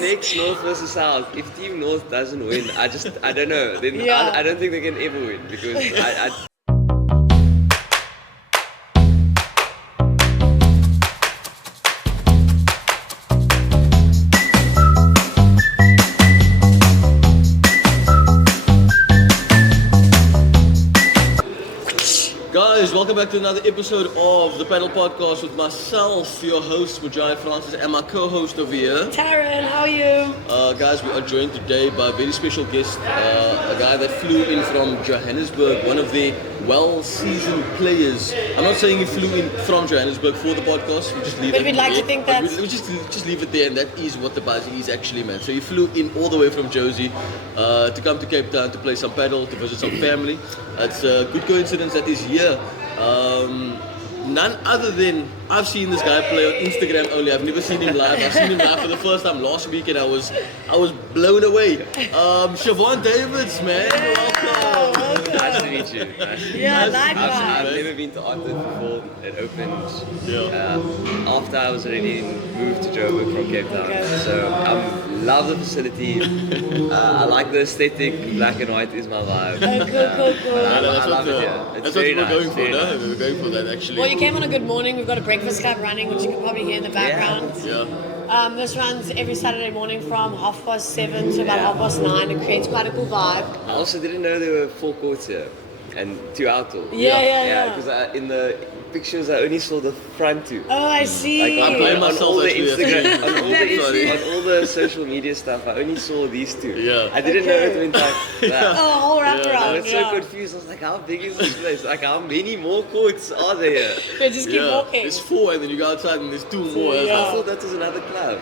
Next, North versus South. If Team North doesn't win, I don't know. Then Yeah. I don't think they can ever win because I Guys, welcome back to another episode of the Padel Podcast with myself, your host, Mujahid Francis, and my co-host over here. Taryn, how are you? Guys, we are joined today by a very special guest, a guy that flew in from Johannesburg, one of the well-seasoned players. I'm not saying he flew in from Johannesburg for the podcast, we just leave But it we'd like to there. think But that- we just leave it there, and that is what the buzz is actually, man. So he flew in all the way from Josie to come to Cape Town to play some paddle, to visit some family. It's a good coincidence that he's here. None other than I've seen this guy play on Instagram only. I've never seen him live. I've seen him live for the first time last week, and I was blown away. CHEVAAN DAVIDS, man, welcome. nice to meet you. Nice to meet you. Yeah, Nice. likewise. I've never been to Arthur before. It opened Yeah. after I was already moved to Joburg from Cape Town. Okay. So I love the facility. I like the aesthetic. Black and white is my vibe. Oh, cool. I love it here. It's That's what very we were nice, going for, very no? nice. We were going for that actually. Well, you came on a good morning. We've got a breakfast club running, which you can probably hear in the background. Yeah. This runs every Saturday morning from 7:30 to about 9:30. It creates quite a cool vibe. I also didn't know there were 4 courts here and 2 outdoor. Yeah. Because in the pictures I only saw the front 2. Oh, I see. Like I'm playing on myself all the actually, Instagram, that's on all That the, is sorry. on all the social media stuff, I only saw these 2. Yeah. I didn't know Okay. it went like that. Oh, a whole wraparound. I was so yeah. confused. I was like, how big is this place? Like, how many more courts are there? Yeah, just keep Yeah. walking. There's 4, and then you go outside, and there's 2 more. I Yeah. thought that was another club.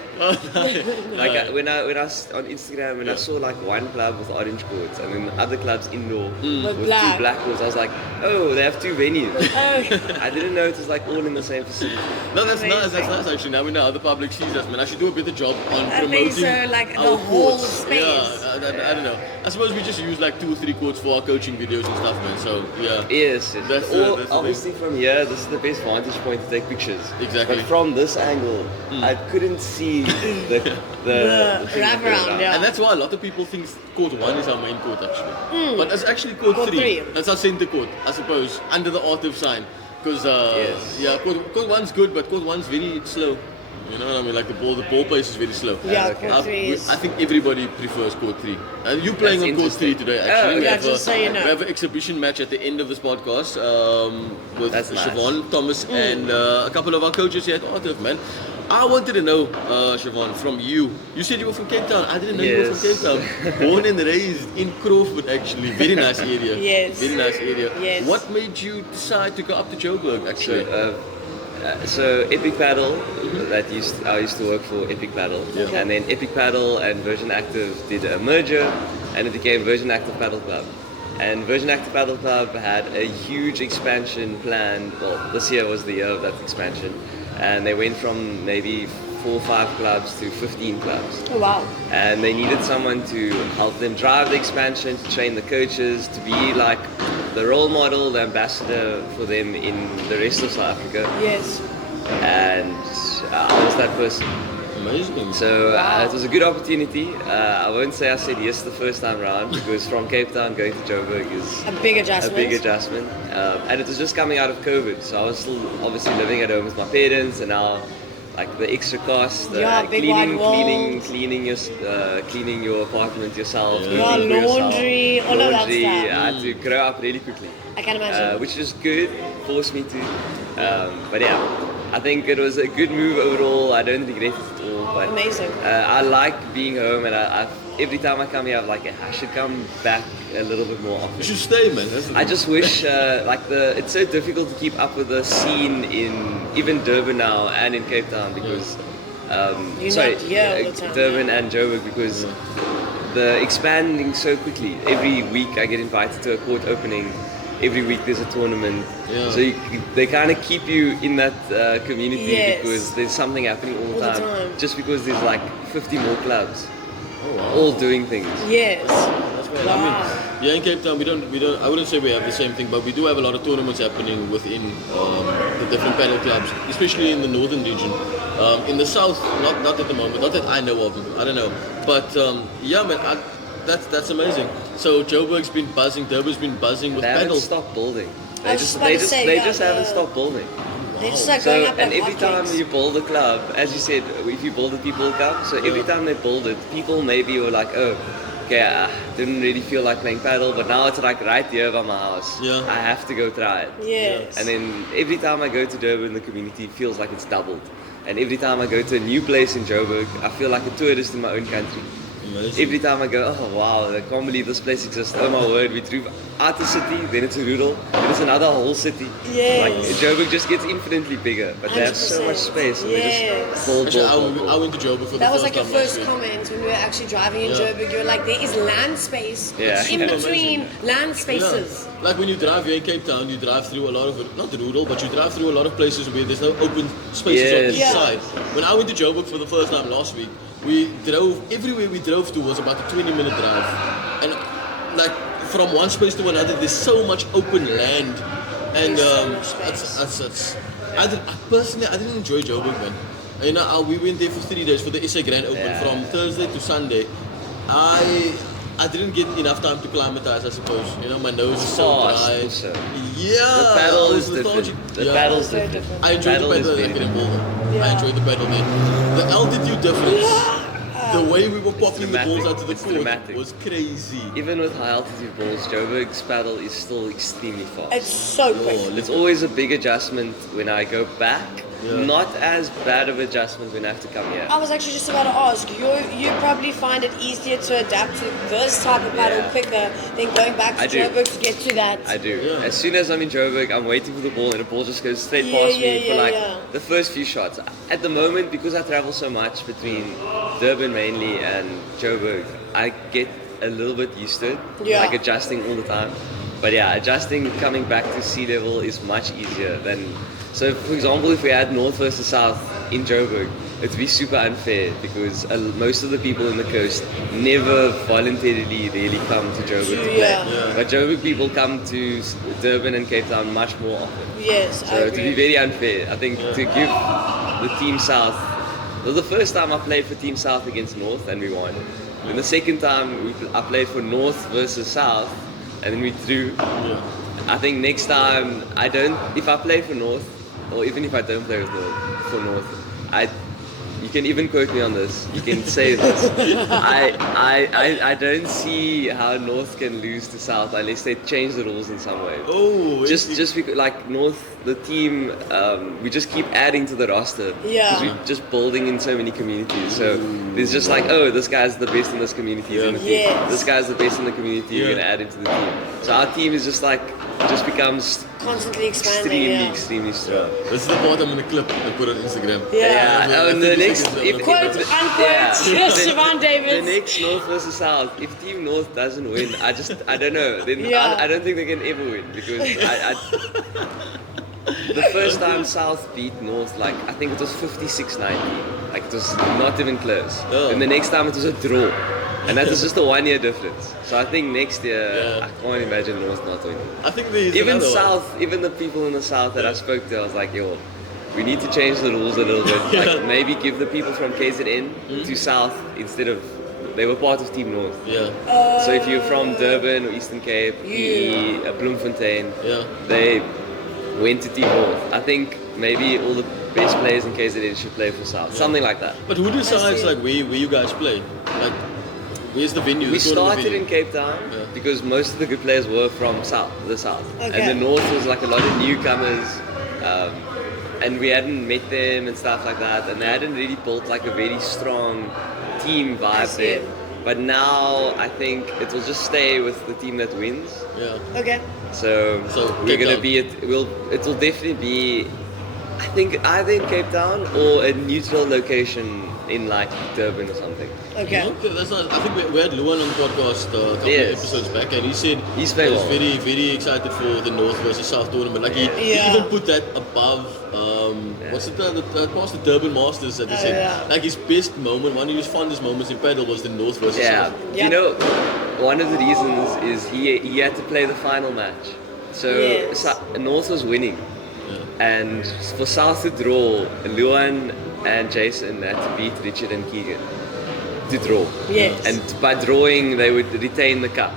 Like when I on Instagram when I saw like one club with orange courts and then other clubs indoor with black. 2 black courts, I was like, oh, they have 2 venues. Oh, I didn't know it was like all in the same facility. No, that's nice. That's Amazing. nice actually. Now we know how the public sees us, man. I should do a better job on I think promoting so, like, the our whole courts. space. Yeah, I don't know. I suppose we just use like 2 or 3 courts for our coaching videos and stuff, man. So yeah. Yes. That's Or the obviously from here, this is the best vantage point to take pictures. Exactly. But from this angle, I couldn't see the thing wraparound, around. yeah. And that's why a lot of people think court 1 is our main court actually. But it's actually court Court 3. three. That's our center court, I suppose, under the Artif sign. Because Yes. yeah, court 1's good, but court 1's very slow. You know what I mean? Like the ball pace is very slow. yeah, okay. court 3 is. I think everybody prefers court 3. You're playing That's on court 3 today, actually. Oh, We yeah, have just so you know. We have an exhibition match at the end of this podcast with That's nice. Siobhan, Thomas, and a couple of our coaches here at Artif, man. I wanted to know, Siobhan, from you. You said you were from Cape Town. I didn't know you were from Cape Yes. Town. Born and raised in Crawford, actually. Very nice area. Yes. Very nice area. Yes. What made you decide to go up to Joburg, actually? So Epic Paddle, I used to work for Epic Paddle, Yeah. and then Epic Paddle and Virgin Active did a merger, and it became Virgin Active Paddle Club. And Virgin Active Paddle Club had a huge expansion plan. Well, this year was the year of that expansion, and they went from maybe 4 or 5 clubs to 15 clubs. Oh, wow. And they needed someone to help them drive the expansion, to train the coaches, to be like the role model, the ambassador for them in the rest of South Africa. Yes. And I was that person. Amazing. So Wow. it was a good opportunity. I won't say I said yes the first time round because from Cape Town going to Joburg is A big a adjustment. big adjustment. And it was just coming out of COVID, so I was still obviously living at home with my parents, and now like the extra cost, Yeah, big wide walls. cleaning your apartment yourself, Yeah. cooking Yeah, for yourself, laundry, all of that laundry. stuff. I had to grow up really quickly, I can imagine. which is good, forced me to. But yeah, I think it was a good move overall. I don't regret it at all. But Amazing. I like being home, and every time I come here, I'm like, I should come back a little bit more often. You should stay, man. That's the I just wish, it's so difficult to keep up with the scene in even Durban now and in Cape Town because, You're not here all the time, Durban and Joburg because they're expanding so quickly. Every week I get invited to a court opening. Every week there's a tournament. Yeah. So they kind of keep you in that community Yes. because there's something happening all the All the time. time. Just because there's like 50 more clubs Oh, wow. all doing things. Yes. That's great. I mean, Wow. yeah, in Cape Town, we don't. I wouldn't say we have the same thing, but we do have a lot of tournaments happening within the with different paddle clubs, especially in the northern region. In the south, not at the moment, not that I know of. I don't know, but yeah, man, that's amazing. So Joburg's been buzzing, Durban's been buzzing with They haven't paddle. stopped building. I was just about to say, they yeah, just haven't stopped building. They're just like So, going up and like every time hotcakes. you build a club, as you said, if you build it, people will come. So every time they build it, people maybe were like, oh, okay, I didn't really feel like playing paddle, but now it's like right here by my house. Yeah. I have to go try it. Yes. And then every time I go to Durban, the community feels like it's doubled. And every time I go to a new place in Joburg, I feel like a tourist in my own country. Amazing. Every time I go, oh wow, I can't believe this place exists. Oh my word, we drove out the city, then it's a rural, then it's another whole city. Yes. Like Joburg just gets infinitely bigger, but they have so much 100%. space and they Yes. just build, Actually, build, build, I build. went to Joburg for That the was first like your time last first week. comment when we were actually driving in Yeah. Joburg. You were like, there is land space Yeah. in Yeah. between land spaces. Yeah. Like when you drive here in Cape Town, you drive through a lot of, not rural, but you drive through a lot of places where there's no open spaces on Yes. each Yeah. side. When I went to Joburg for the first time last week, we drove, everywhere we drove to was about a 20-minute drive. And like from one space to another, there's so much open land. And There's so much space. that's personally, I didn't enjoy Joburg, man. You know, we went there for 3 days for the SA Grand Open, Yeah. from Thursday to Sunday. I didn't get enough time to climatize, I suppose. You know, my nose is so Fast dry. also. Yeah, The paddle I is was lethargic. different. The Yeah. paddle's Very different. different. I enjoyed Paddle the is paddle very at Green different. I Yeah. enjoyed the paddle there. The altitude difference, the way we were popping the balls dramatic. out to the It's court dramatic. was crazy. Even with high altitude balls, Joburg's paddle is still extremely fast. It's so quick. Oh, It's always a big adjustment when I go back. Yeah. Not as bad of adjustment when I have to come here. I was actually just about to ask, you probably find it easier to adapt to this type of paddle Yeah. quicker than going back to I do. Joburg to get to that. I do. Yeah. As soon as I'm in Joburg, I'm waiting for the ball, and the ball just goes straight Yeah, past yeah, me for yeah, like yeah. the first few shots. At the moment, because I travel so much between Durban mainly and Joburg, I get a little bit used to it, Yeah. like adjusting all the time. But yeah, adjusting coming back to sea level is much easier than. So, for example, if we had North versus South in Joburg, it'd be super unfair because most of the people in the coast never voluntarily really come to Joburg to play. Yeah. Yeah. But Joburg people come to Durban and Cape Town much more often. Yes, I So to be agree. very unfair, I think to give the Team South, it was the first time I played for Team South against North and we won. Then the second time I played for North versus South and then we drew. Yeah. I think next time if I play for North, or even if I don't play with North, you can even quote me on this. You can say this. I don't see how North can lose to South unless they change the rules in some way. Oh, Just because, like North, the team, we just keep adding to the roster. Yeah. Because we're just building in so many communities. So there's just like, oh, this guy's the best in this community. He's in the team. Yes. This guy's the best in the community. Yeah. We're gonna add him to the team. So our team is just becomes Constantly expanding. extremely strong. This is the part I'm gonna clip and put on Instagram. Yeah. Yeah, and the next, Quote, unquote, Siobhan Davids. The next North versus South. If Team North doesn't win, I don't know. Then Yeah. I don't think they can ever win because the first time South beat North, like I think it was 56-90. Like it was not even close. Oh. And the next time it was a draw. And that was just a 1 year difference. So I think next year, Yeah. I can't imagine North not winning. I think there's Even another one. South, even the people in the South that I spoke to, I was like, yo, we need to change the rules a little bit. Yeah. Like maybe give the people from KZN to South instead of, they were part of Team North. Yeah. So if you're from Durban or Eastern Cape, Bloemfontein, Yeah. they went to Team North. I think maybe all the best players in KZN should play for South. Something like that. But who decides see. like where you guys play? Like, where's the venue? We the tournament started venue? in Cape Town Yeah. because most of the good players were from the South. Okay. And the North was like a lot of newcomers, and we hadn't met them and stuff like that, and they hadn't really built like a very strong team vibe see. there. But now I think it will just stay with the team that wins. Yeah. Okay. So, we're Cape gonna Town. be it will definitely be, I think, either in Cape Town or a neutral location in like Durban or something. Okay. Okay, that's nice. I think we had Luan on the podcast a couple Yes. of episodes back, and he said He's he very was well. very, very excited for the North versus South tournament. Like he Yeah. even put that above what's it past the Durban Masters that he said. yeah. Like his best moment, one of his fondest moments in paddle was the North versus Yeah. South. Yeah. You know, one of the reasons is he had to play the final match. So Yes. North was winning. And for South to draw, Luan and Jason had to beat Richard and Keegan to draw. Yes. And by drawing, they would retain the cup,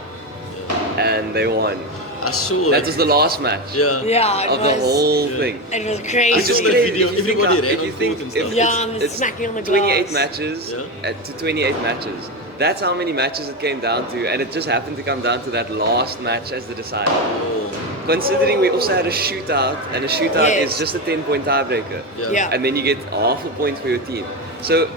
and they won. I saw That it. was the last match Yeah, it of was. the whole thing. It was I crazy. just the video. If you Everybody think- ran on court and stuff. Yeah, and it's smacking on the 28 glass. matches Yeah. to 28 matches. That's how many matches it came down to, and it just happened to come down to that last match as the decider. Oh, Considering we also had a shootout, and a shootout Yes. is just a 10-point tiebreaker. Yeah. And then you get half a point for your team. So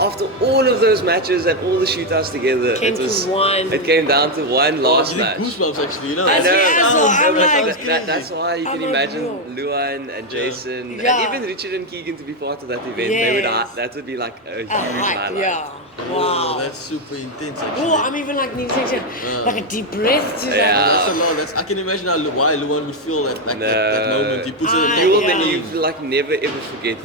after all of those matches and all the shootouts together, Came to one. It came down to one last you get match. goosebumps actually, you know. That's I know. the asshole. I'm like, That's why you can I'm like, imagine bro. Luan and Jason Yeah. and even Richard and Keegan to be part of that event. They would, Yes. that would be like a huge Hype, highlight. yeah. Oh, Wow. that's super intense actually. Oh, I'm even like needing to take like a deep breath to Yeah. that. That's a lot. I can imagine why Luan would feel that that No. moment. He puts it Ah, on You will Yeah. you like never ever forget.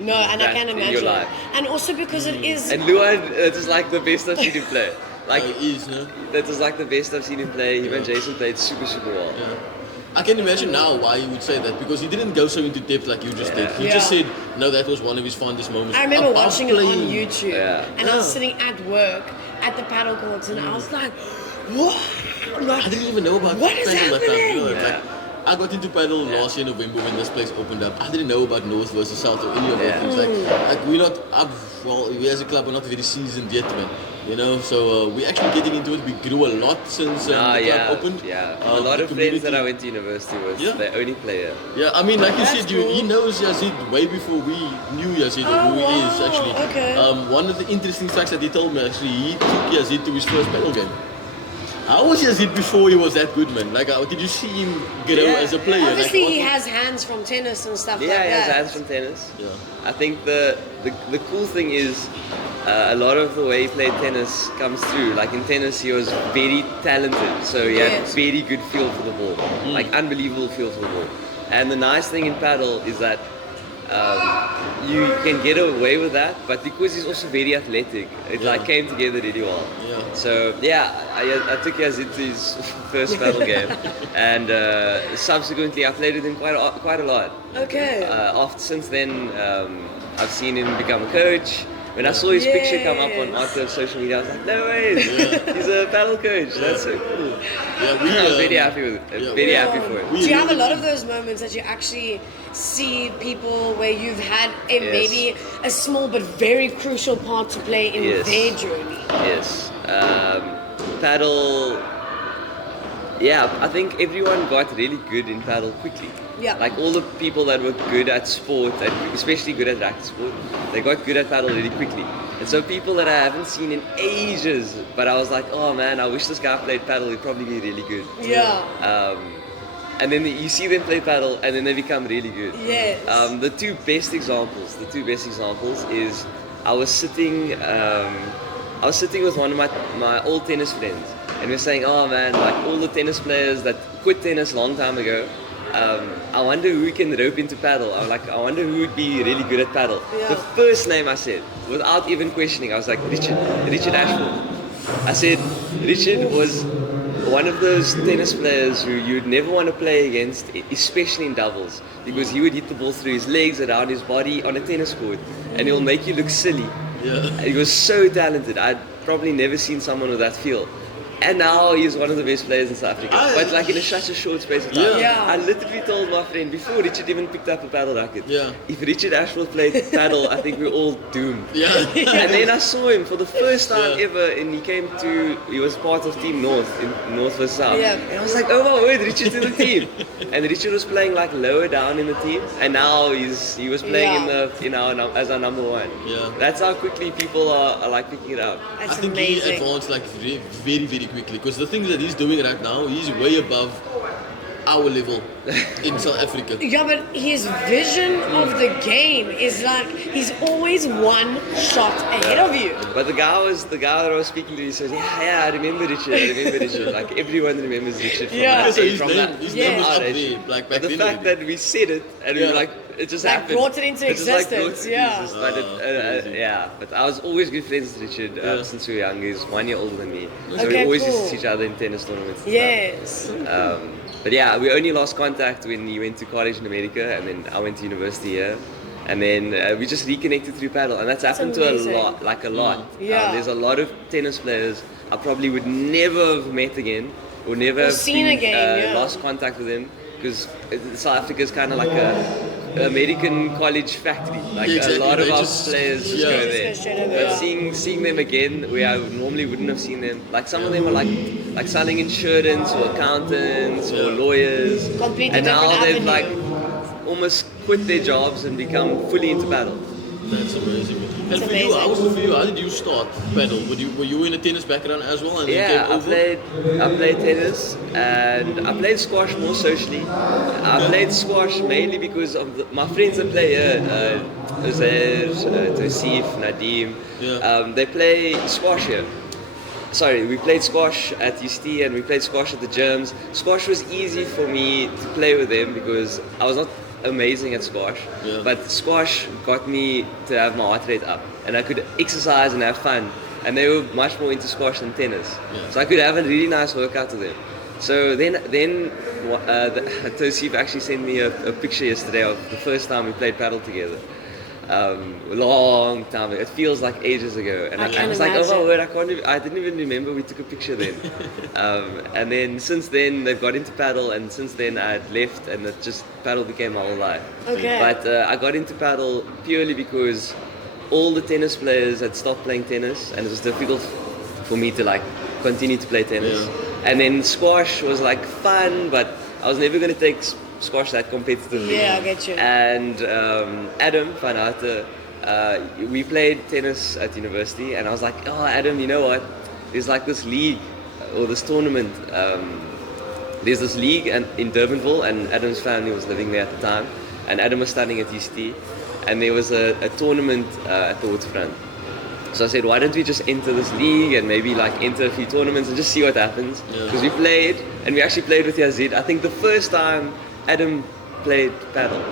No, and I that can in your imagine. life. And also because it is. And Luan, it is like the best I've seen him play. Like he is, no? that was like the best I've seen him play. Him and Jason played super well. Yeah. I can imagine now why he would say that because he didn't go so into depth like you just did. He just Yeah. said, no, that was one of his fondest moments. I remember About watching it on playing. YouTube, Yeah. and I was Yeah. sitting at work at the paddle courts, and I was like, "What?" I'm like, I didn't even know about What is paddle that time. You know, happening? it's like, I got into paddle last year in November when this place opened up. I didn't know about North versus South or any of those Yeah. things. Like we're not up. Well, we as a club are not very seasoned yet, man. You know, so we're actually getting into it. We grew a lot since the club opened. Yeah. Uh, A lot the of friends that community- I went to university with, Yeah. the only player. Yeah, I mean, like you That's said, cool. he knows Yazid way before we knew Yazid or Oh, who he is wow, actually. okay. One of the interesting facts that he told me actually, he took Yazid to his first paddle game. How was Yazid before he was that good, man? Like, did you see him grow Yeah, as a player? Like, Obviously, what he was- has hands from tennis and stuff Yeah, like he has that. hands from tennis. Yeah. I think the cool thing is a lot of the way he played tennis comes through. Like in tennis, he was very talented, so he had Yes. very good feel for the ball, like unbelievable feel for the ball. And the nice thing in paddle is that you can get away with that, but because he's also very athletic, it like came together really well. Yeah. So yeah, I took Yazid to his first paddle game, and subsequently I played with him quite a lot. Okay. Since then, I've seen him become a coach. When I saw his picture come up on Yes. Arthur's social media, I was like, no way, he's a paddle coach. That's so cool. Yeah, we, I was very happy with it. yeah, Very Yeah. happy for him. we Do you have a really- lot of those moments that you actually see people where you've had a Yes. maybe a small but very crucial part to play in Yes. their journey? Yes. Paddle. Yeah, I think everyone got really good in paddle quickly. Yeah. Like all the people that were good at sport, and especially good at racket sport, they got good at paddle really quickly. And so people that I haven't seen in ages, but I was like, oh man, I wish this guy played paddle. He'd probably be really good. Yeah. And then you see them play paddle, and then they become really good. Yes. The two best examples is I was sitting with one of my old tennis friends, and we we're saying, oh man, like all the tennis players that quit tennis a long time ago, I wonder who we can rope into paddle. I wonder who would be really good at paddle. Yeah. The first name I said, without even questioning, I was like, Richard Ashford. I said, Richard was one of those tennis players who you'd never want to play against, especially in doubles, because he would hit the ball through his legs, around his body on a tennis court, and he'll make you look silly. Yeah. He was so talented. I'd probably never seen someone with that feel. And now he's one of the best players in South Africa. But like in such a short space of time. Yeah. Yeah. I literally told my friend before Richard even picked up a paddle racket. Yeah. If Richard Ashworth played paddle, I think we're all doomed. Yeah. And then I saw him for the first time Yeah. ever, and he was part of Team North, in North versus South. Yeah. And I was like, oh my word, Richard's in the team. And Richard was playing like lower down in the team, and now he was playing as our number one. Yeah. That's how quickly people are like picking it up. I That's think amazing. he advanced like very, very quickly because the things that he's doing right now, he's way above our level in South Africa. Yeah, but his vision of the game is like he's always one shot ahead of you. But the guy that I was speaking to, he says, yeah, I remember Richard. Like everyone remembers Richard from Yeah. that So age, his from name, that his Yeah. name was up age. there, like back But the then fact already. that we said it and we Yeah. were like, it just Like happened. brought it into It just, like, existence, brought it yeah. into existence. But Amazing. yeah, but I was always good friends with Richard Yeah. since we were young. He's 1 year older than me. So Okay, we always used cool. to see each other in tennis tournaments. and Yes. stuff. But But yeah, we only lost contact when he went to college in America, and then I went to university here. And then we just reconnected through paddle, and that's happened to amazing. a lot, like a lot. Yeah. There's a lot of tennis players I probably would never have met again, or never have seen again, yeah. lost contact with them, because South Africa is kind of like a American college factory. Like Exactly, a lot of they our just- players just yeah. go Just there. go straight over, But yeah. seeing them again, where I normally wouldn't have seen them. Like some of them are like selling insurance or accountants or lawyers, Completely and now different they've like avenue. almost quit their jobs and become fully into paddle. That's amazing. And It's for you, how amazing. was it for you? How did you start paddle? Were you in a tennis background as well? And then Yeah, came I over? played tennis, and I played squash more socially. I played squash mainly because of my friends that play here, Uzair, Tosif, Nadim. Yeah. They play squash here. Sorry, we played squash at UCT and we played squash at the gyms. Squash was easy for me to play with them because I was not amazing at squash, Yeah. but squash got me to have my heart rate up, and I could exercise and have fun. And they were much more into squash than tennis, Yeah. so I could have a really nice workout with them. So then Tosif actually sent me a picture yesterday of the first time we played paddle together. Long time ago. It feels like ages ago, and I I can was like, oh my imagine. word, I didn't even remember we took a picture then. And then since then they've got into paddle, and since then I had left, and it just paddle became my whole life. Okay. But I got into paddle purely because all the tennis players had stopped playing tennis, and it was difficult for me to like continue to play tennis. Yeah. And then squash was like fun, but I was never going to take squash that competitively. Yeah, I get you. And Adam van Harte, we played tennis at university, and I was like, oh Adam, you know what? There's like this league or this tournament. There's this league in Durbanville, and Adam's family was living there at the time, and Adam was studying at UCT, and there was a tournament at the waterfront. So I said, why don't we just enter this league and maybe like enter a few tournaments and just see what happens? Yeah. Because we played, and we actually played with Yazid. I think the first time Adam played paddle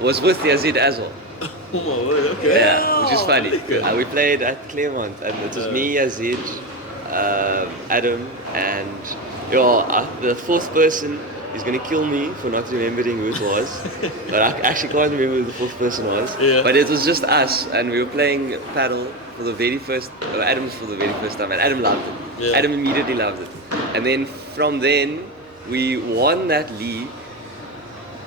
was with Yazid as well. Oh my word, okay. Yeah, which is funny. We played at Claremont, and it was me, Yazid, Adam, and the fourth person is going to kill me for not remembering who it was. But I actually can't remember who the fourth person was. Yeah. But it was just us, and we were playing paddle for the very first, Adam's for the very first time, and Adam loved it. Yeah. Adam immediately loved it. And then from then, we won that league,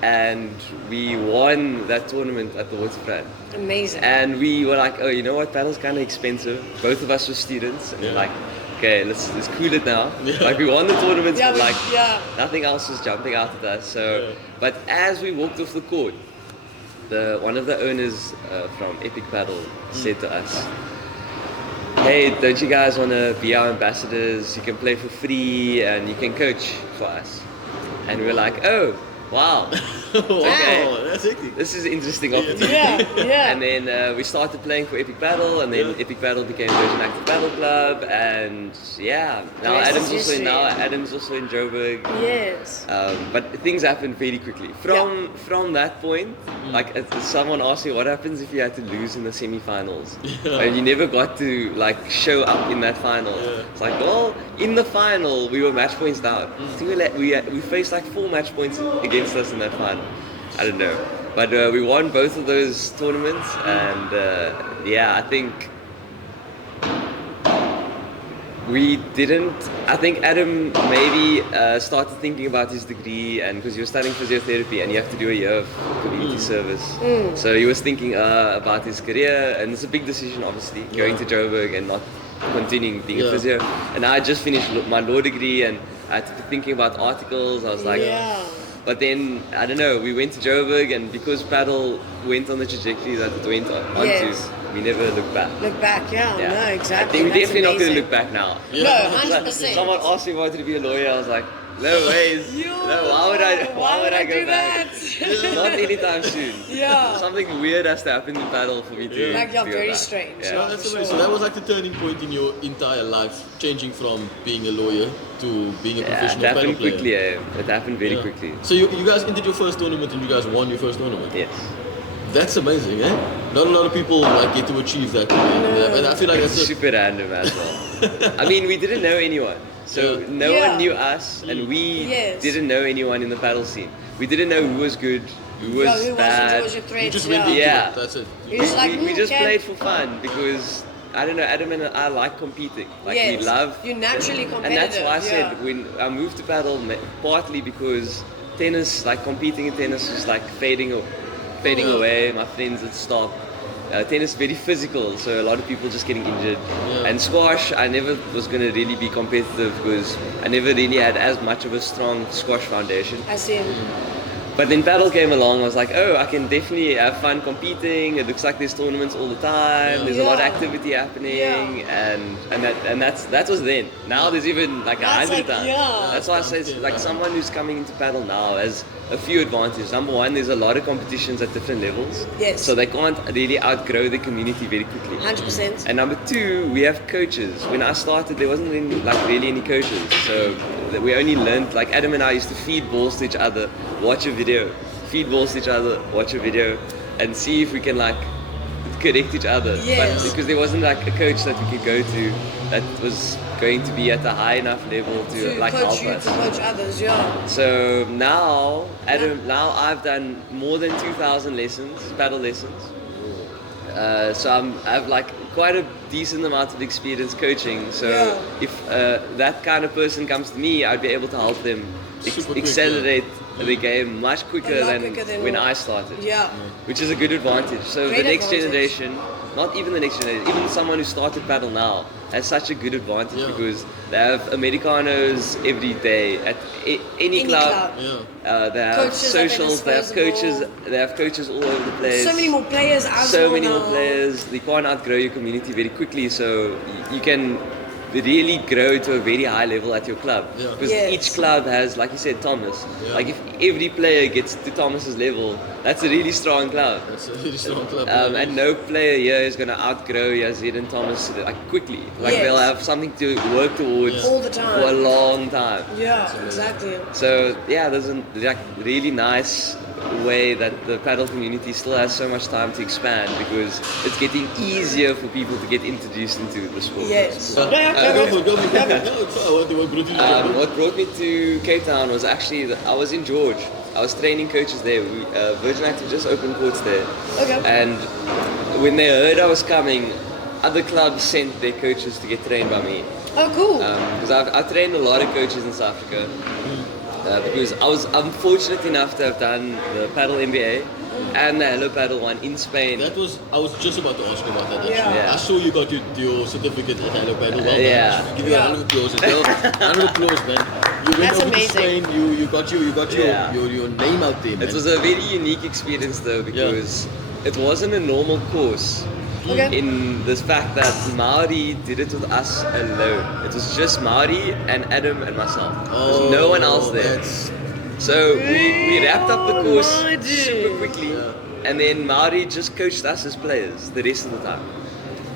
and we won that tournament at the waterfront. Amazing. And we were like, oh, you know what, paddle's kind of expensive. Both of us were students, and Yeah. we're like, okay, let's cool it now. Yeah. Like we won the tournaments, Yeah, but but- like yeah. nothing else was jumping out at us. So, Yeah. but as we walked off the court, one of the owners from Epic Paddle said to us, hey, don't you guys want to be our ambassadors? You can play for free and you can coach for us. And we were like, oh, wow. Wow, that's hectic. This is an interesting opportunity. Yeah, yeah. And then we started playing for Epic Paddle, and then Yeah. Epic Paddle became Virgin Active Paddle Club, and yeah, now Rest Adam's is also history. Adam's also in Joburg. Yes. But things happened very quickly. From that point, like someone asked me, what happens if you had to lose in the semi-finals, and you never got to like show up in that final? Yeah. It's like, well, in the final we were match points down. I think we faced like 4 match points against us in that final. I don't know, but we won both of those tournaments, and yeah, I think we didn't. I think Adam maybe started thinking about his degree, and because he was studying physiotherapy, and you have to do a year of community service, so he was thinking about his career, and it's a big decision, obviously, going to Joburg and not continuing being a Yeah. physio. And I just finished my law degree, and I had to be thinking about articles. I was like. Yeah. But then, I don't know, we went to Joburg, and because paddle went on the trajectory that it went onto, Yes. we never looked back. Look back, yeah. No, I exactly. think we're That's definitely not going to amazing. look back now. No, 100%. Someone asked me if I wanted to be a lawyer, I was like, no ways. Yo, No, why would I go do back? that? Not anytime soon. Yeah. Something weird has to happen in paddle for me to. Like, you're to go very back. strange. Yeah. Yeah, that's for amazing. sure. So that was like the turning point in your entire life, changing from being a lawyer to being a Yeah, it professional paddle happened player. quickly. It happened very Yeah. quickly. So you guys entered your first tournament and you guys won your first tournament. Yes. That's amazing, eh? Not a lot of people like get to achieve that. And I feel like that's Super random as well. I mean, we didn't know anyone. So Yeah. no one knew us, and we Yes. didn't know anyone in the paddle scene. We didn't know who was good, who was who bad. was your You threats? just went into Yeah. it. That's it. You're just like, We just okay. played for fun because I don't know. Adam and I like competing. Like we Yes. love. You're naturally competitive. And that's why I said yeah. when I moved to paddle, partly because tennis, like competing in tennis, was like fading away. My friends had stopped. Tennis very physical, so a lot of people just getting injured. Yeah. And squash, I never was going to really be competitive because I never really had as much of a strong squash foundation. As in, But then paddle came along. I was like, oh, I can definitely have fun competing. It looks like there's tournaments all the time. There's a lot of Yeah. activity happening, Yeah. and that was then. Now there's even like That's 100 like, times. yeah. That's why I say it's like someone who's coming into paddle now has a few advantages. Number one, there's a lot of competitions at different levels. Yes. So they can't really outgrow the community very quickly. 100%. And number two, we have coaches. When I started, there wasn't really any coaches. So that we only learned, like Adam and I used to feed balls to each other, watch a video, feed balls to each other, watch a video, and see if we can like correct each other. Yes. But because there wasn't like a coach that we could go to that was going to be at a high enough level to like coach help you, us. to coach others, yeah. So now, Adam, now I've done more than 2,000 lessons, paddle lessons. So I have like quite a decent amount of experience coaching. So Yeah. if that kind of person comes to me, I'd be able to help them Super quick, accelerate the game much quicker, A lot than, quicker than when what- I started. Yeah. Which is a good advantage. So Great the next advantage. generation, not even the next generation, even someone who started paddle now has such a good advantage Yeah. because they have Americanos every day at any Any club. club. Yeah. They have Coaches at their socials, they have coaches, disposal. they have coaches all over the place. So many more players as So well many now. more players. You can't outgrow your community very quickly, so you can really grow to a very high level at your club. Yeah. Because Yes. each club has, like you said, Thomas. Yeah. Like if every player gets to Thomas's level, that's a really strong club. That's a really strong club. And no player here is going to outgrow Yazid and Thomas like quickly. Like Yes. they'll have something to work towards All the time. for a long time. Yeah, exactly. So yeah, there's a like really nice way that the paddle community still has so much time to expand because it's getting easier for people to get introduced into the sport. Yes. Go for it. No, it's what brought you to Joburg? What brought me to Cape Town was actually I was in George. I was training coaches there. Virgin Active just opened courts there. Okay. And when they heard I was coming, other clubs sent their coaches to get trained by me. Oh, cool. Because I've trained a lot of coaches in South Africa. Because I'm fortunate enough to have done the Paddle MBA and the Hello Paddle one in Spain. I was just about to ask you about that actually. Yeah. I saw you got your certificate at Hello Paddle. Well done. Yeah. I should give you a round of applause as well. Round of applause, man. You went That's over amazing. to Spain, you got Yeah. your name out there, man. It was a very unique experience though because it wasn't a normal course. Okay. In the fact that Maori did it with us alone. It was just Maori and Adam and myself. There's no one else there. That's, So we wrapped up the course Maori. super quickly, and then Maori just coached us as players the rest of the time.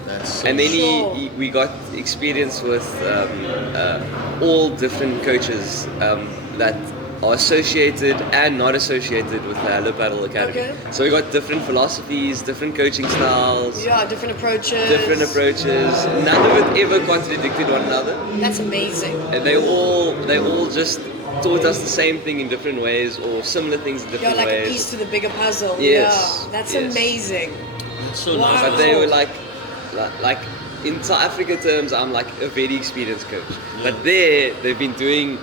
that's so And then Sure. we got experience with all different coaches that are associated and not associated with the Hello Paddle Academy. Okay. So we got different philosophies, different coaching styles, Yeah, different approaches. different approaches. None of it ever contradicted one another. That's amazing. And they all just taught us the same thing in different ways or similar things in Yeah, different like a ways. piece to the bigger puzzle. Yes, Yeah, that's yes. amazing. that's so Wow. nice. But they were like in South Africa terms, I'm like a very experienced coach. But they've been doing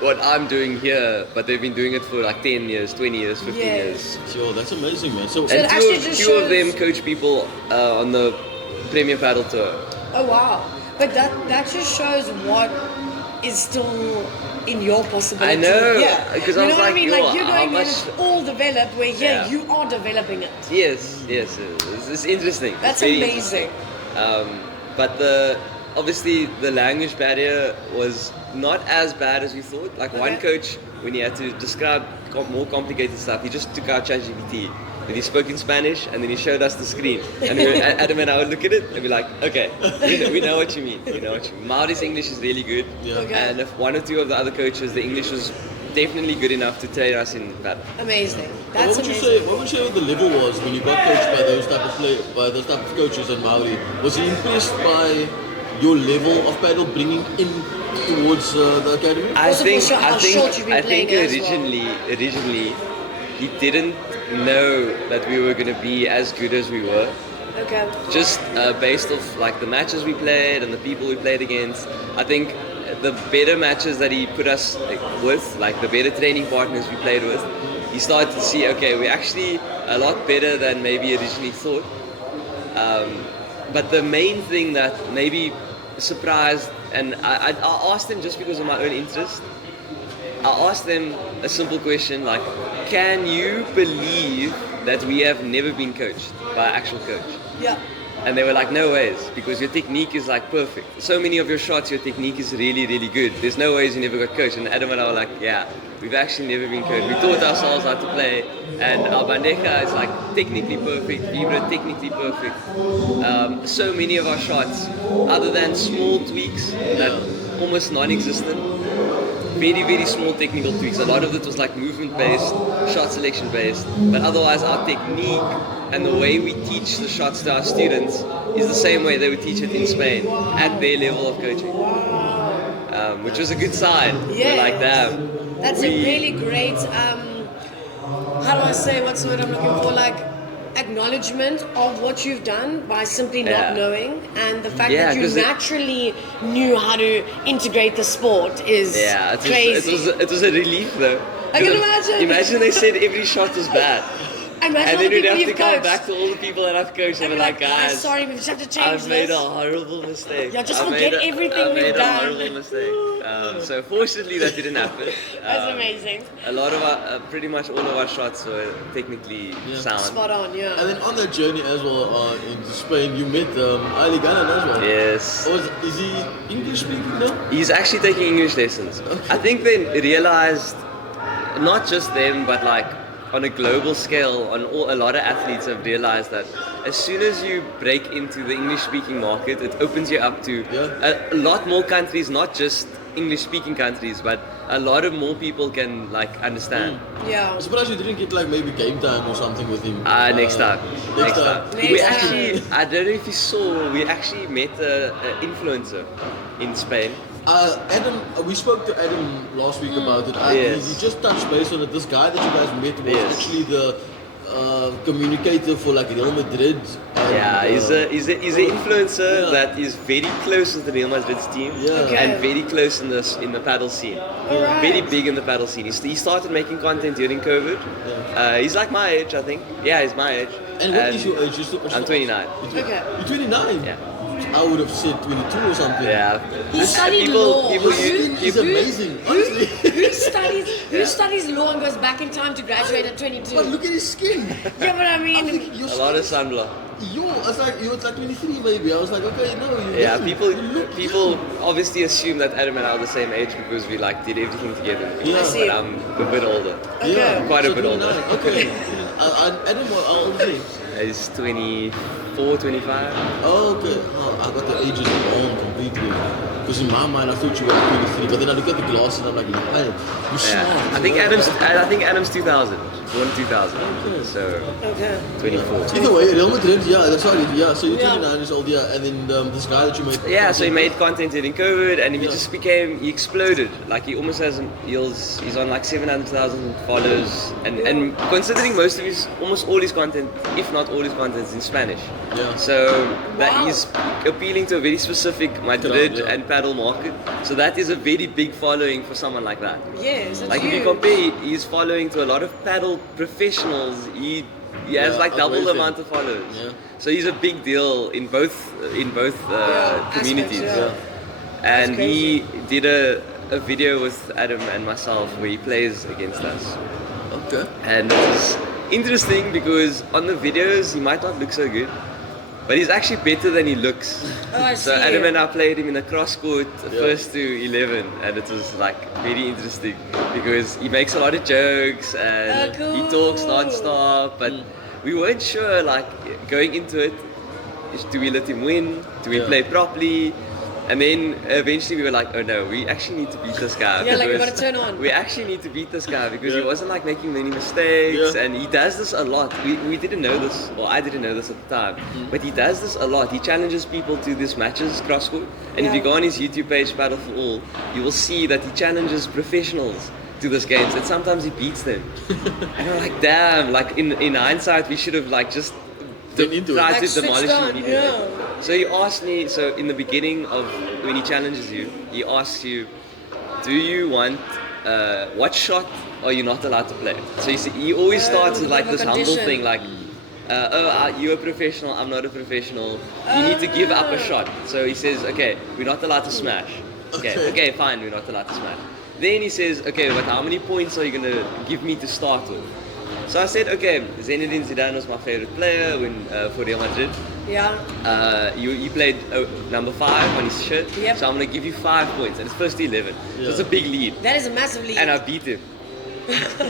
what I'm doing here, but they've been doing it for like 10 years, 20 years, 15 years. Yes. Sure, that's amazing, man. So, So And it two actually of, just two of shows- them coach people on the Premier Paddle Tour. Oh wow. But that just shows what is still in your possibility. I know, Yeah. 'cause you I know was what I like, mean? yo, Like you're how going in, much- it's all developed where here Yeah. you are developing it. Yes, it's interesting. It's That's very amazing. But obviously the language barrier was not as bad as we thought. Like one Okay. coach, when he had to describe more complicated stuff, he just took out ChatGPT and he spoke in Spanish and then he showed us the screen. And Adam and I would look at it and be like, okay, we know what you mean. We know what you mean. Maori's English is really good. Yeah. Okay. And if one or two of the other coaches, the English was definitely good enough to train us in paddle. Amazing. what That's would you amazing. say? What would you say the level was when you got coached by those type of coaches in Maori? Was he impressed by your level of paddle bringing in towards the academy? Also for how short you've been I think playing as well. originally, he didn't know that we were going to be as good as we were. Okay. Just based off like the matches we played and the people we played against. I think the better matches that he put us with, like the better training partners we played with, he started to see, okay, we're actually a lot better than maybe originally thought. But the main thing that maybe surprised, and I asked him just because of my own interest, I asked them a simple question like, can you believe that we have never been coached by an actual coach? Yeah. And they were like, no ways, because your technique is like perfect. So many of your shots, your technique is really, really good. There's no ways you never got coached. And Adam and I were like, yeah, we've actually never been coached. We taught ourselves how to play. And our bandeja is like technically perfect, vibra technically perfect. So many of our shots, other than small tweaks that almost non-existent, very, very small technical tweaks. A lot of it was like movement based, shot selection based, but otherwise our technique and the way we teach the shots to our students is the same way they would teach it in Spain at their level of coaching, which was a good sign. Yeah. We're like, damn. That's a really great, how do I say, what's the word I'm looking for, like acknowledgement of what you've done by simply Yeah. not knowing, and the fact Yeah, that you 'cause naturally knew how to integrate the sport is crazy. It was a relief though. I can imagine. Imagine they said every shot was bad. Imagine And all then the we'd people have to you've come coached. back to all the people that I've coached and And be be like, like, guys, "I'm sorry, we just have to change I've made this." a horrible mistake. Yeah, just I've forget made everything I've we've made done. a horrible mistake. So fortunately that didn't happen. That's amazing. A lot of our, pretty much all of our shots were technically sound. Spot on, yeah. And then on that journey as well into Spain, you met Ali Gannon as well. Yes. Is he English speaking now? He's actually taking English lessons. I think they realized, not just them, but like on a global scale, a lot of athletes have realized that as soon as you break into the English-speaking market, it opens you up to a lot more countries, not just English-speaking countries, but a lot of more people can like understand. Yeah. I'm surprised you didn't get like maybe game time or something with him. Next time. Next time. We actually, I don't know if you saw, we actually met an influencer in Spain. Adam, we spoke to Adam last week about it. Yes. He just touched base on it. This guy that you guys met was Yes. actually the communicator for like Real Madrid. And, He's an influencer that is very close with the Real Madrid's team Okay. and very close in the paddle scene. Alright. Very big in the paddle scene. He started making content during COVID. He's like my age, I think. Yeah, he's my age. And what is your age? I'm 29. Okay. You're 29? Yeah. I would have said 22 or something. Yeah. He studied law. He's amazing, honestly. Who studies law and goes back in time to graduate at 22? But look at his skin. Yeah, but I I mean, think your A lot of skin- sunblock. it's like 23 maybe. I was like, okay, no. Yeah, you look people young. obviously assume that Adam and I are the same age because we like did everything together. Yeah. I see. But I'm a bit older. Okay. Quite a so bit older. 29. Okay. Adam, how old is he? He's 24, 25. Oh, okay. Oh, I got the ages wrong completely. Because in my mind, I thought you were 23. But then I look at the glasses and I'm like, man, you're smart. Yeah. I think Adam's 2000. Born 2000. Okay. So okay. 24. Either way, Real Madrid, yeah, that's right. Yeah, so you're Yeah. 29 years old, yeah. And then this guy that you made. Yeah, so he made content during COVID and he just he exploded. Like he almost has, he's on like 700,000 followers. And considering almost all his content, if not all his content, is in Spanish. Yeah. So that Wow. he's appealing to a very specific Madrid Yeah. and paddle market. So that is a very big following for someone like that. Yes, that's Like if huge. you compare his following to a lot of paddle professionals, he has Yeah, like double the amazing. amount of followers. Yeah. So he's a big deal in both communities. aspects, yeah. And That's he did a video with Adam and myself where he plays against us. Okay. And it's interesting because on the videos he might not look so good, but he's actually better than he looks. Oh, I So see. Adam and I played him in a cross court Yeah. first to 11, and it was like very interesting because he makes a lot of jokes and Oh, cool. he talks non-stop, but we weren't sure like going into it, do we let him win? Do we Yeah. play properly? And then eventually we were like, oh no, we actually need to beat this guy. Yeah, like we because gotta turn on. We actually need to beat this guy because Yeah. he wasn't like making many mistakes, Yeah. and he does this a lot. We didn't know this, or I didn't know this at the time, but he does this a lot. He challenges people to these matches cross-court, and if you Yeah. go on his YouTube page, Padel for All, you will see that he challenges professionals to these games, and sometimes he beats them. And I'm like, damn! Like in hindsight, we should have like just Went into it. tried Like to switched demolish him on, immediately. yeah. So he asked me, so in the beginning of when he challenges you, he asks you, do you want, what shot are you not allowed to play? So he always starts with like give a this humble condition. thing, like, you're a professional, I'm not a professional, you need to give up a shot. So he says, okay, we're not allowed to smash. Okay, fine, we're not allowed to smash. Then he says, okay, but how many points are you going to give me to start with? So I said, okay, Zinedine Zidane was my favorite player for Real Madrid. Yeah. You played number 5 on his shirt, Yep. so I'm gonna give you 5 points, and it's first to 11. So it's a big lead, That is a massive lead. and I beat him.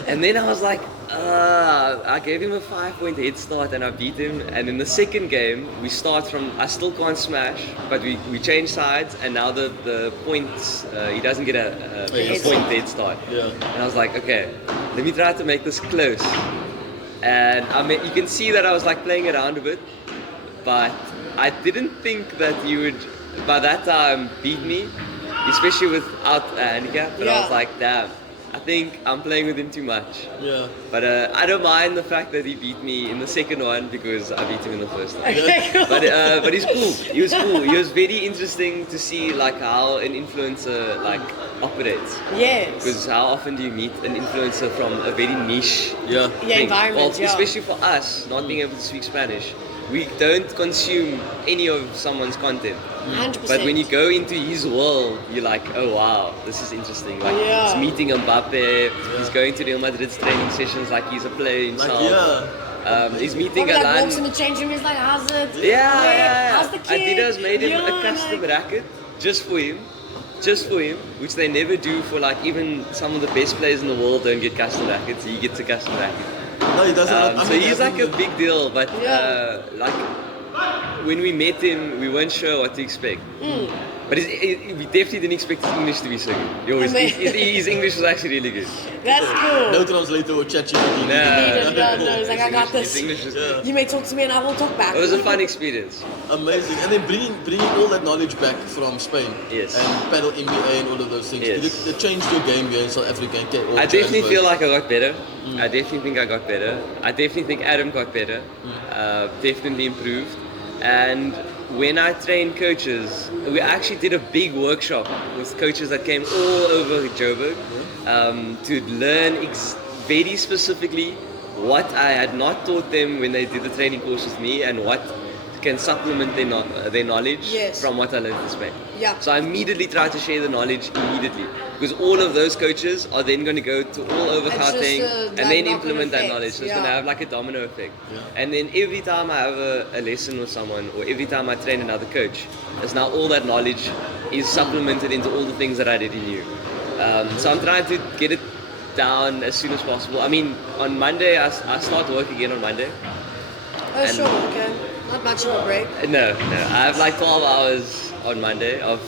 And then I was like, I gave him a 5-point head start, and I beat him. And in the second game, we start from I still can't smash, but we change sides, and now the points he doesn't get a Head point start. head start. Yeah. And I was like, okay, let me try to make this close. And you can see that I was like playing around a bit, but I didn't think that you would, by that time, beat me, especially without a handicap. But I was Yeah. like, damn, I think I'm playing with him too much. Yeah. But I don't mind the fact that he beat me in the second one because I beat him in the first one. Okay, cool. But he's cool. He was cool. He was very interesting to see like how an influencer like operates. Yes. Because how often do you meet an influencer from a very niche Yeah. Yeah, environment, well, yeah. especially for us, not being able to speak Spanish, we don't consume any of someone's content. 100%. But when you go into his world, you're like, oh wow, this is interesting. Like Yeah. he's meeting Mbappe, he's going to Real Madrid's training sessions like he's a player Like, himself. yeah. He's meeting Probably like Alan. walks in the change room, he's like, how's it? Yeah. How's the kid? Adidas made him Yeah, a custom like- racket just for him, which they never do for like even some of the best players in the world don't get custom rackets. He gets a custom racket. No, he doesn't. I So mean, he's like a big deal, but Yeah. like when we met him, we weren't sure what to expect. But we definitely didn't expect his English to be so good. His English was actually really good. That's cool. No translator or ChatGPT. No, he's like, I got His this. English was good. You may talk to me and I will talk back. It was a fun experience. Amazing. And then bringing all that knowledge back from Spain. Yes. And Padel MBA and all of those things. Yes. Did it change your game here in South Africa? Or I definitely transferred? feel like I got better. I definitely think I got better. I definitely think Adam got better. Definitely improved. And when I trained coaches, we actually did a big workshop with coaches that came all over Joburg to learn very specifically what I had not taught them when they did the training course with me and what can supplement their knowledge Yes. from what I learned in Spain. Yeah. So I immediately try to share the knowledge immediately because all of those coaches are then going to go to all over It's just Gauteng a, and like, then knock-on implement that effect. knowledge. So it's Yeah. going to have like a domino effect. Yeah. And then every time I have a lesson with someone or every time I train another coach, it's now all that knowledge is supplemented into all the things that I already knew. So I'm trying to get it down as soon as possible. I mean, on Monday, I start work again on Monday. Oh, And- sure, okay. Not much of a break. No. I have like 12 hours on Monday of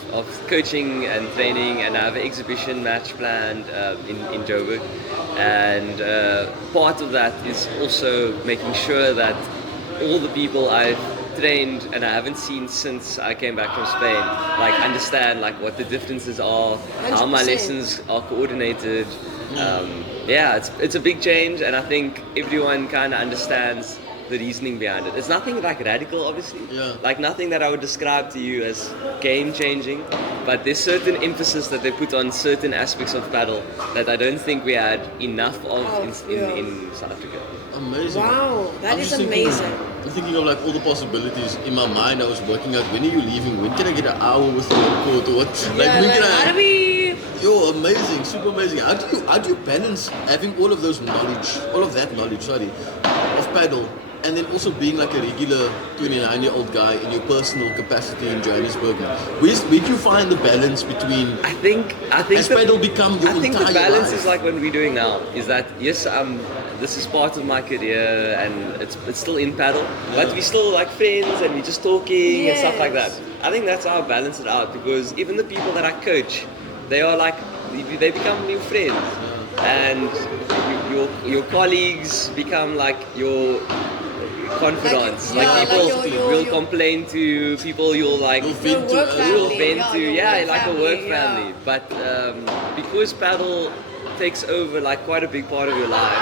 coaching and training, and I have an exhibition match planned in Joburg. And part of that is also making sure that all the people I've trained and I haven't seen since I came back from Spain, like understand like what the differences are, how my 100%. lessons are coordinated. Yeah, it's a big change, and I think everyone kind of understands the reasoning behind it. It's nothing like radical, obviously. Yeah. Like nothing that I would describe to you as game changing, but there's certain emphasis that they put on certain aspects of paddle that I don't think we had enough of in South Africa. Amazing. Wow, that I'm is just thinking- amazing. I'm thinking of like all the possibilities in my mind. I was working out, when are you leaving? When can I get an hour with you on court or what? Like Yeah, when like, can how I? do we... Yo, amazing, super amazing. How do you balance having all of that knowledge, of paddle, and then also being like a regular 29-year-old guy in your personal capacity in Johannesburg? Where do you find the balance between? I think Has paddle become your I think entire the balance life? is like what we're doing now. Is that yes, I'm this is part of my career, and it's still in paddle, but we still like friends, and we're just talking and stuff like that. Yes. I think that's how I balance it out, because even the people that I coach, they are like, they become new friends, and your colleagues become like your confidants. Like, Like, yeah, people like your- will your- complain to people. You'll like You'll Your vent to work us. family. you'll vent to your work like a family, work yeah. family. But because paddle takes over like quite a big part of your life,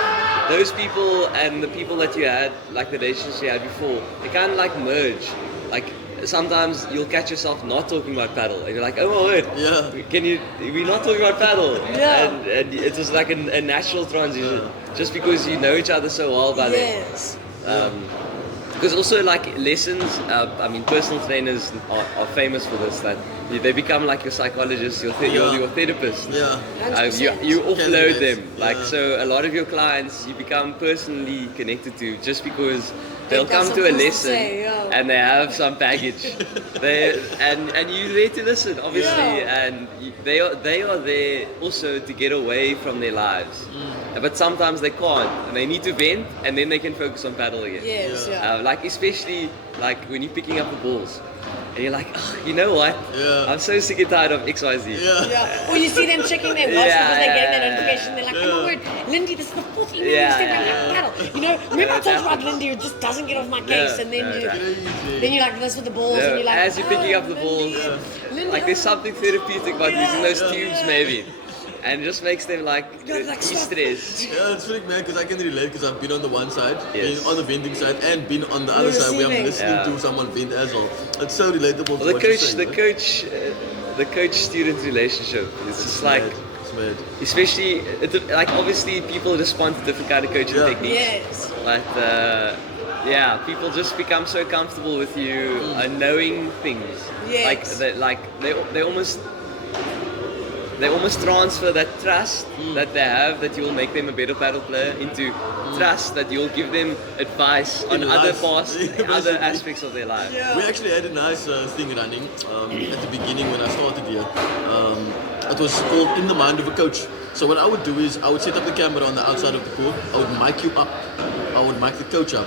those people and the people that you had, like the relationships you had before, they kind of like merge. Like sometimes you'll catch yourself not talking about paddle, and you're like, oh my word, Yeah. we're not talking about paddle. Yeah. And it was like a natural transition, just because you know each other so well by then. Yes. Because also like lessons, I mean personal trainers are famous for this, that they become like your psychologist, your therapist. Yeah. You offload Candidates, them, like yeah. so a lot of your clients you become personally connected to, just because they'll They've got come to a something to lesson say, yeah. and they have some baggage. And you're there to listen, obviously, and they are there also to get away from their lives. But sometimes they can't, and they need to vent, and then they can focus on paddle again. Yes, yeah. Like especially like when you're picking up the balls, and you're like, oh, you know what? Yeah. I'm so sick and tired of XYZ. Yeah. Yeah. Or you see them checking their watch Yeah, because they're getting yeah, that notification. They're like, oh my word, Lindy, this is the fourth email Yeah, you sent yeah, me yeah. paddle. You know, remember I it told you about happens. Lindy who just doesn't get off my case, and then no, you, it happens. Crazy. then you're like this with the balls, No, and you're like, as you're picking up the balls, Lindy, like there's something therapeutic about using those Yeah. tubes, Yeah. maybe, and it just makes them like You're like, stop. de-stress. Yeah, it's freak, man, because I can relate, because I've been on the one side, Yes. been on the vending side, and been on the other side where I'm Receiving. listening Yeah. to someone vent as well. It's so relatable. Well, to the what you're coach, saying, man. the coach-student relationship is just like, It's mad. especially like obviously people respond to different kind of coaching Yeah. techniques. yes. But yeah, people just become so comfortable with you knowing things. Yes. Like they almost transfer that trust that they have, that you'll make them a better paddle player, into trust that you'll give them advice on In other life. parts, Yeah, other basically. aspects of their life. Yeah. We actually had a nice thing running at the beginning when I started here. It was called In the Mind of a Coach. So what I would do is I would set up the camera on the outside of the court. I would mic you up. I would mic the coach up.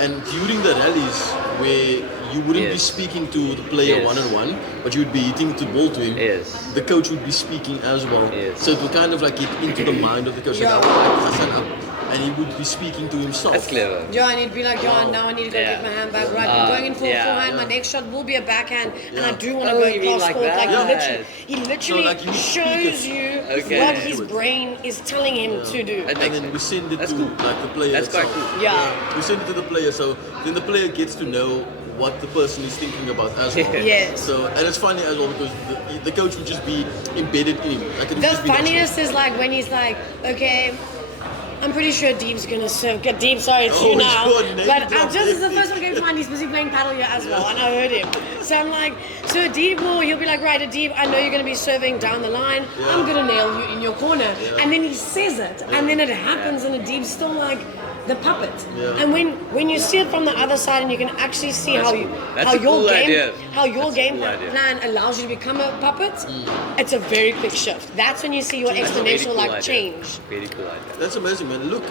And during the rallies where you wouldn't be Yes. speaking to the player Yes. one-on-one, but you would be hitting the ball to him. Yes. The coach would be speaking as well. Yes. So it would kind of like get into the mind of the coach. Yeah. Like, I would mic Hassan up, and he would be speaking to himself. That's clever. John, he'd be like, John, now I need to go Yeah. get my hand back right. I'm going in for a yeah. forehand. My next shot will be a backhand, and I do want to Oh, go you in mean cross like court. that? Like Yeah. he literally So, like, you speak shows it. you Okay. what his brain is telling him to do. That And makes then we send it That's to cool. like the player That's quite itself. cool. Yeah. We send it to the player, so then the player gets to know what the person is thinking about as well. Yes. So, and it's funny as well because the coach would just be embedded in him. Like, it would The just be natural. funniest is like when he's like, okay, I'm pretty sure Deep's gonna serve. Deep, sorry, it's Oh, you he's now. got name But I drop, just it's the Deep. first one came to mind. He's busy playing paddle here as well, and I heard him. So I'm like, so Deep he'll be like, right, Deep, I know you're gonna be serving down the line. I'm gonna nail you in your corner. And then he says it, and then it happens, and Deep's still like the puppet. Yeah. And when you see it from the other side, and you can actually see That's how cool. you That's how a your cool game idea. how your That's a game cool idea. plan allows you to become a puppet. It's a very quick shift. That's when you see your That's a very exponential cool like idea. change. Very cool idea. That's amazing, man. Look,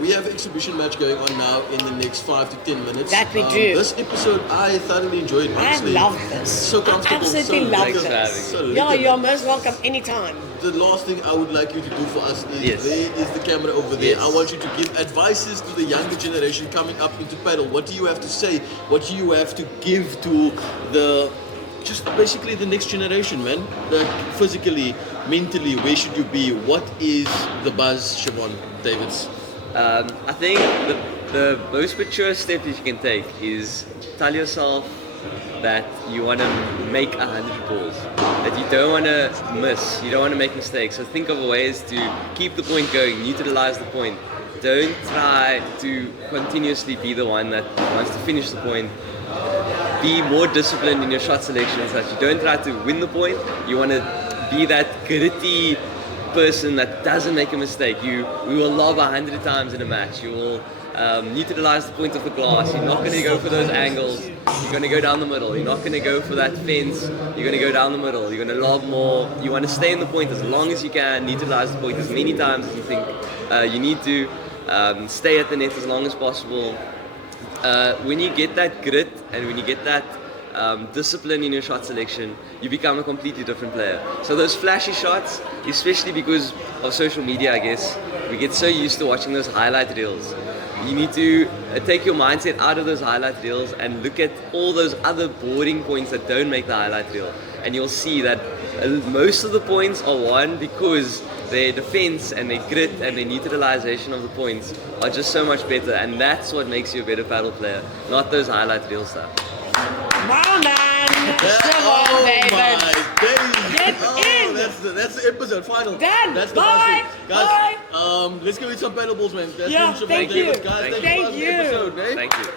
we have an exhibition match going on now in the next 5 to 10 minutes. That we do. This episode, I thoroughly enjoyed. I honestly. love this. So comfortable. I absolutely so love Thanks for lekker, having so me. Yeah, lekker. you're most welcome anytime. The last thing I would like you to do for us is Yes. there is the camera over there. Yes. I want you to give advices to the younger generation coming up into paddle. What do you have to say? What do you have to give to the just basically the next generation, man? Like physically, mentally, where should you be? What is the buzz, Siobhan Davids? I think the most mature step that you can take is tell yourself that you want to make 100 balls, that you don't want to miss, you don't want to make mistakes. So think of ways to keep the point going, utilize the point. Don't try to continuously be the one that wants to finish the point. Be more disciplined in your shot selection and such. You don't try to win the point, you want to be that gritty person that doesn't make a mistake. We will lob 100 times in a match. You will utilize the point of the glass. You're not going to go for those angles. You're going to go down the middle. You're not going to go for that fence. You're going to go down the middle. You're going to lob more. You want to stay in the point as long as you can. Utilize the point as many times as you think you need to. stay at the net as long as possible. When you get that grit and when you get that discipline in your shot selection, you become a completely different player. So those flashy shots, especially because of social media, I guess, we get so used to watching those highlight reels. You need to take your mindset out of those highlight reels and look at all those other boring points that don't make the highlight reel. And you'll see that most of the points are won because their defense and their grit and their neutralization of the points are just so much better. And that's what makes you a better paddle player, not those highlight reel stuff. Wow, man! CHEVAAN, Oh David. my days! Get in! That's the episode final. Done. That's the Bye. last thing. Guys, let's go eat some paddle balls, man. That's Yeah, been CHEVAAN, thank you. David. Guys, thank you for the Thank you. episode, eh? Thank you.